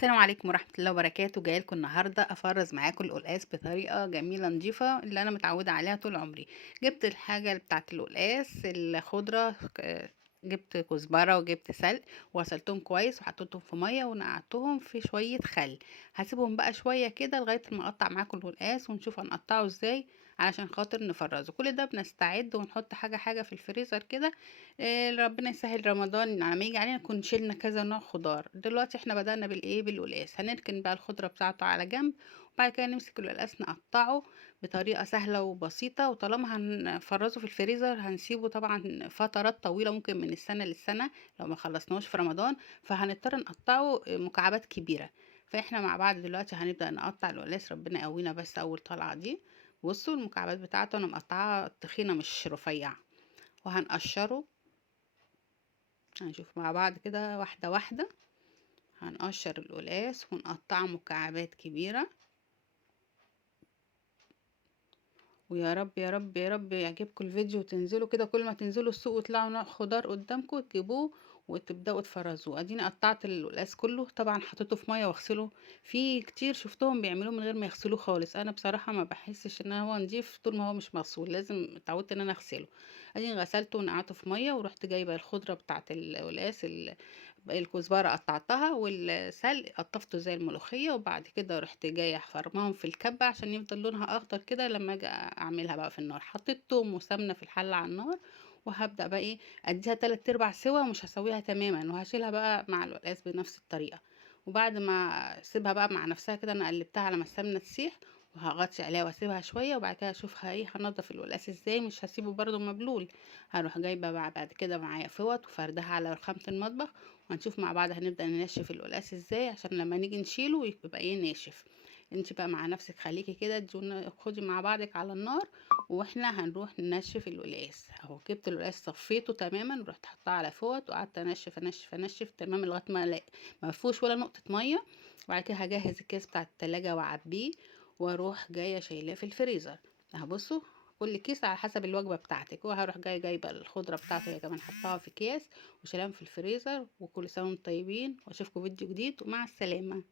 السلام عليكم ورحمة الله وبركاته. جايه لكم النهارده افرز معاكم القلقاس بطريقه جميله نظيفه اللي انا متعوده عليها طول عمري. جبت الحاجه بتاعه القلقاس الخضره، جبت كزبره وجبت سلق وغسلتهم كويس وحطيتهم في ميه ونقعتهم في شويه خل. هسيبهم بقى شويه كده لغايه ما اقطع معاكم القلقاس ونشوف هنقطعه ازاي علشان خاطر نفرزه. كل ده بنستعد ونحط حاجه حاجه في الفريزر كده. ربنا يسهل رمضان على ما يجي علينا نكون شيلنا كذا نوع خضار. دلوقتي احنا بدأنا بالقلقاس، هنركن بقى الخضرة بتاعته على جنب، وبعد كده نمسك القلقاس نقطعه بطريقة سهلة وبسيطة. وطالما هنفرزه في الفريزر هنسيبه طبعا فترات طويلة، ممكن من السنة للسنة لو ما خلصناهوش في رمضان، فهنضطر نقطعه مكعبات كبيرة. فاحنا مع بعض دلوقتي هنبدأ نقطع القلقاس، ربنا يقوينا بس أول طلعة دي. بصوا المكعبات بتاعته أنا مقطعة تخينة مش رفيعة، وهنقشره. هنشوف مع بعض كده واحدة واحدة. هنقشر القلقاس ونقطعه مكعبات كبيرة. ويا رب يا رب يا رب يعجبكم الفيديو وتنزلوا كده، كل ما تنزلوا السوق وتلاقوا نوع خضار قدامكم تجيبوه وتبداوا تفرزوه. اديني قطعت القلقاس كله، طبعا حطيته في ميه واغسله. في كتير شفتهم بيعملوه من غير ما يغسلوه خالص، انا بصراحه ما بحسش ان هو نضيف طول ما هو مش مغسول، لازم اتعودت ان انا اغسله. اديني غسلته ونقعته في ميه ورحت جايبه الخضره بتاعه القلقاس، الكزبرة قطعتها والسلق قطفته زي الملوخية، وبعد كده رحت جاية فرماهم في الكبة عشان يفضل لونها اخضر كده. لما اجي اعملها بقى في النار حطيت توم وسمنة في الحلة على النار، وهبدأ بقى ايه اديها 3/4 سوا، ومش هسويها تماما، وهشيلها بقى مع القلقاس بنفس الطريقة. وبعد ما اسيبها بقى مع نفسها كده، انا قلبتها على ما السمنة تسيح، وهغطي عليها واسيبها شويه. وبعد كده اشوفها ايه هنضف القلقاس ازاي، مش هسيبه برضو مبلول. هروح جايبه بقى بعد كده معايا فوط وفردها على رخامه المطبخ، وهنشوف مع بعض هنبدأ ننشف القلقاس ازاي عشان لما نيجي نشيله يبقى ايه ناشف. انت بقى مع نفسك خليكي كده خدي مع بعضك على النار، واحنا هنروح ننشف القلقاس. اهو جبت القلقاس صفيته تماما، رحت حطاه على فوط وقعدت انشف انشف انشف تمام لغايه ما الاقي ما فيهوش ولا نقطه ميه. وبعد كده هجهز الكيس بتاع التلاجة واعبيه، واروح جايه شايلاه في الفريزر. اهو بصوا، كل كيس على حسب الوجبه بتاعتك. وهروح جايبه الخضره بتاعتي هي كمان حطها في اكياس وشيلهم في الفريزر. وكل سنه وانتم طيبين، واشوفكم فيديو جديد ومع السلامه.